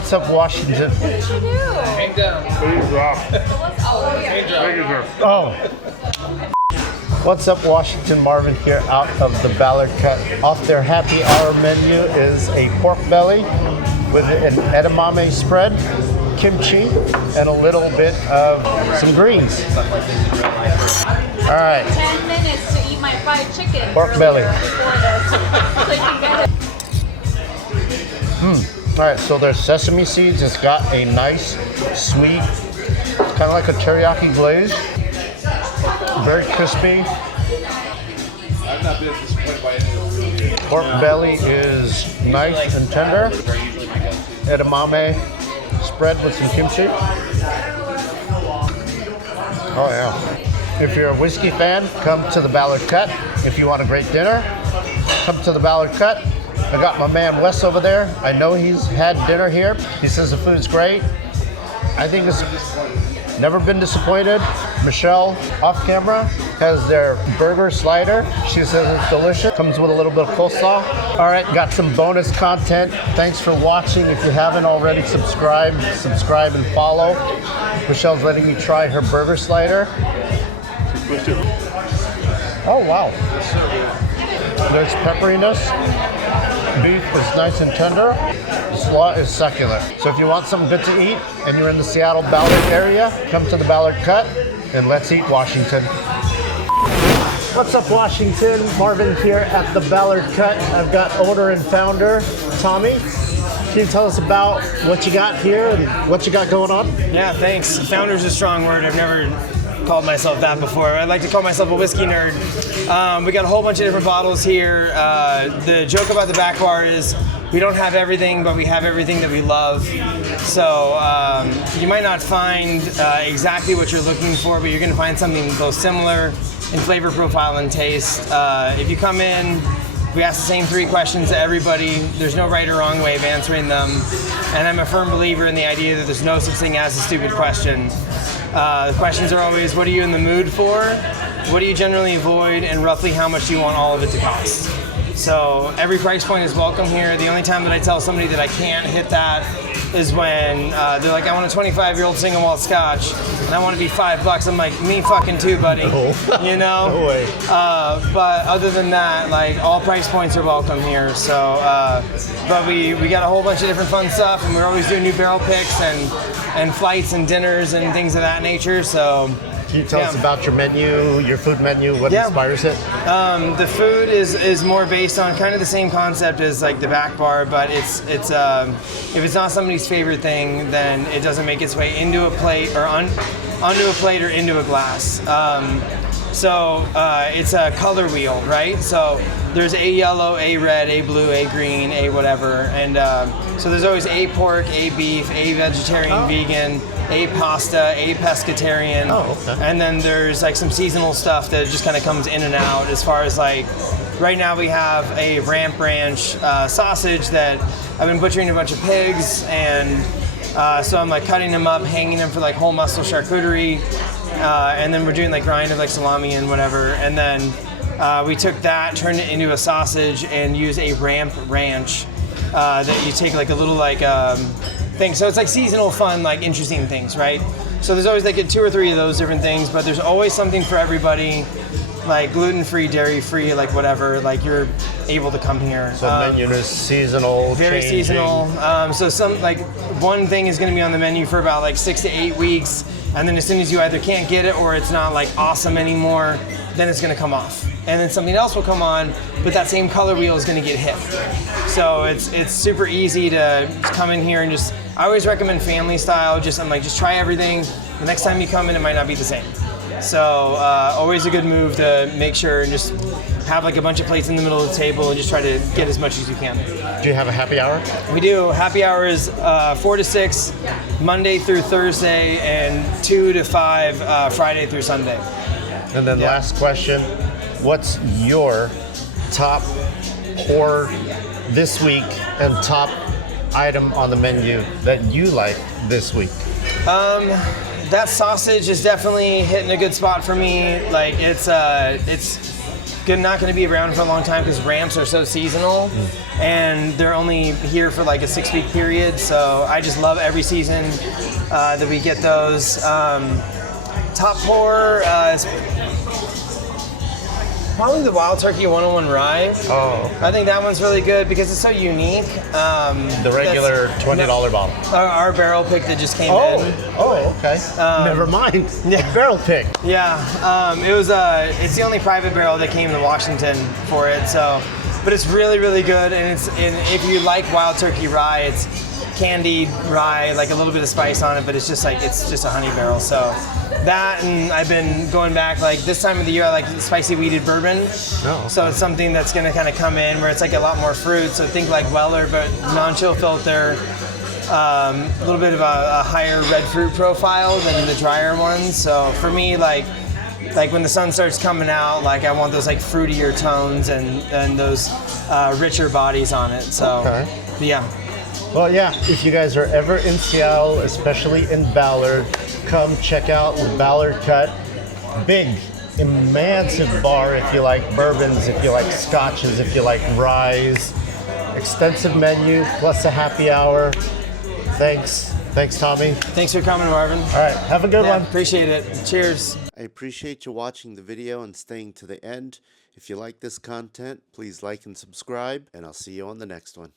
What's up, Washington? What did you do? Hang down. Oh. What's up, Washington? Marvin here out of the Ballard Cut. Off their happy hour menu is a pork belly with an edamame spread, kimchi, and a little bit of some greens. All right. 10 minutes to eat my fried chicken. Pork belly. Before this. So you can get it. All right, so there's sesame seeds. It's got a nice, sweet, kind of like a teriyaki glaze. Very crispy. I've not been disappointed by any of the Pork belly is nice and tender. Edamame spread with some kimchi. Oh yeah. If you're a whiskey fan, come to the Ballard Cut. If you want a great dinner, come to the Ballard Cut. I got my man Wes over there. I know he's had dinner here. He says the food's great. I think it's never been disappointed. Michelle, off camera, has their burger slider. She says it's delicious. Comes with a little bit of coleslaw. All right, got some bonus content. Thanks for watching. If you haven't already subscribe and follow. Michelle's letting me try her burger slider. Oh, wow. There's pepperiness. Beef is nice and tender. Slaw is succulent. So if you want something good to eat and you're in the Seattle Ballard area, come to the Ballard Cut and let's eat Washington. What's up, Washington? Marvin here at the Ballard Cut. I've got owner and founder Tommy. Can you tell us about what you got here and what you got going on? Yeah, thanks. Founder's a strong word. I've never called myself that before. I like to call myself a whiskey nerd. We got a whole bunch of different bottles here. The joke about the back bar is we don't have everything, but we have everything that we love. So you might not find exactly what you're looking for, but you're going to find something both similar in flavor profile and taste. If you come in, we ask the same 3 questions to everybody. There's no right or wrong way of answering them. And I'm a firm believer in the idea that there's no such thing as a stupid question. The questions are always, what are you in the mood for? What do you generally avoid? And roughly how much do you want all of it to cost? So every price point is welcome here. The only time that I tell somebody that I can't hit that is when they're like, I want a 25-year-old single malt scotch, and I want to be $5. I'm like, me fucking too, buddy. No. You know? No way. But other than that, like, all price points are welcome here. So, but we got a whole bunch of different fun stuff, and we're always doing new barrel picks and flights and dinners and things of that nature. So. Can you tell us about your menu, your food menu, what inspires it? The food is more based on kind of the same concept as like the back bar, but it's if it's not somebody's favorite thing, then it doesn't make its way into a plate or onto a plate or into a glass. So it's a color wheel, right? So there's a yellow, a red, a blue, a green, a whatever, and so there's always a pork, a beef, a vegetarian, vegan, a pasta, a pescatarian, and then there's like some seasonal stuff that just kind of comes in and out. As far as like, right now we have a Ramp Ranch sausage that I've been butchering a bunch of pigs, and so I'm like cutting them up, hanging them for like whole muscle charcuterie, and then we're doing like grind of like salami and whatever, and then we took that, turned it into a sausage, and use a Ramp Ranch that you take like a little like thing. So it's like seasonal fun, like interesting things, right? So there's always like 2 or 3 of those different things, but there's always something for everybody, like gluten-free, dairy-free, like whatever, like you're able to come here. So menu is seasonal, very changing. seasonal. So some like one thing is going to be on the menu for about like 6 to 8 weeks, and then as soon as you either can't get it or it's not like awesome anymore, then it's going to come off. And then something else will come on, but that same color wheel is going to get hit. So it's super easy to come in here and just, I always recommend family style. I'm like, just try everything. The next time you come in, it might not be the same. So always a good move to make sure and just have like a bunch of plates in the middle of the table and just try to get as much as you can. Do you have a happy hour? We do. Happy hour is 4 to 6, Monday through Thursday, and 2 to 5, Friday through Sunday. And then last question, what's your top pour this week and top item on the menu that you like this week? That sausage is definitely hitting a good spot for me. Like it's not going to be around for a long time because ramps are so seasonal. and they're only here for like a 6-week period. So I just love every season that we get those. Top pour is probably the Wild Turkey 101 Rye. Oh, I think that one's really good because it's so unique. the regular $20 bottle. Our barrel pick that just came Oh, in. oh, okay. Never mind. yeah. Barrel pick. Yeah, it's the only private barrel that came to Washington for it. So, but it's really, really good. And if you like Wild Turkey Rye, it's candied rye, like a little bit of spice on it, but it's just a honey barrel. So that, and I've been going back like this time of the year, I like spicy wheated bourbon. Oh. So it's something that's going to kind of come in where it's like a lot more fruit. So think like Weller, but non-chill filter. A little bit of a higher red fruit profile than the drier ones. So for me, like when the sun starts coming out, like I want those like fruitier tones and those richer bodies on it. So yeah. Well, yeah, if you guys are ever in Seattle, especially in Ballard, come check out the Ballard Cut. Big, immense bar if you like bourbons, if you like scotches, if you like ryes. Extensive menu, plus a happy hour. Thanks, Tommy. Thanks for coming, Marvin. All right, have a good one. Appreciate it. Cheers. I appreciate you watching the video and staying to the end. If you like this content, please like and subscribe, and I'll see you on the next one.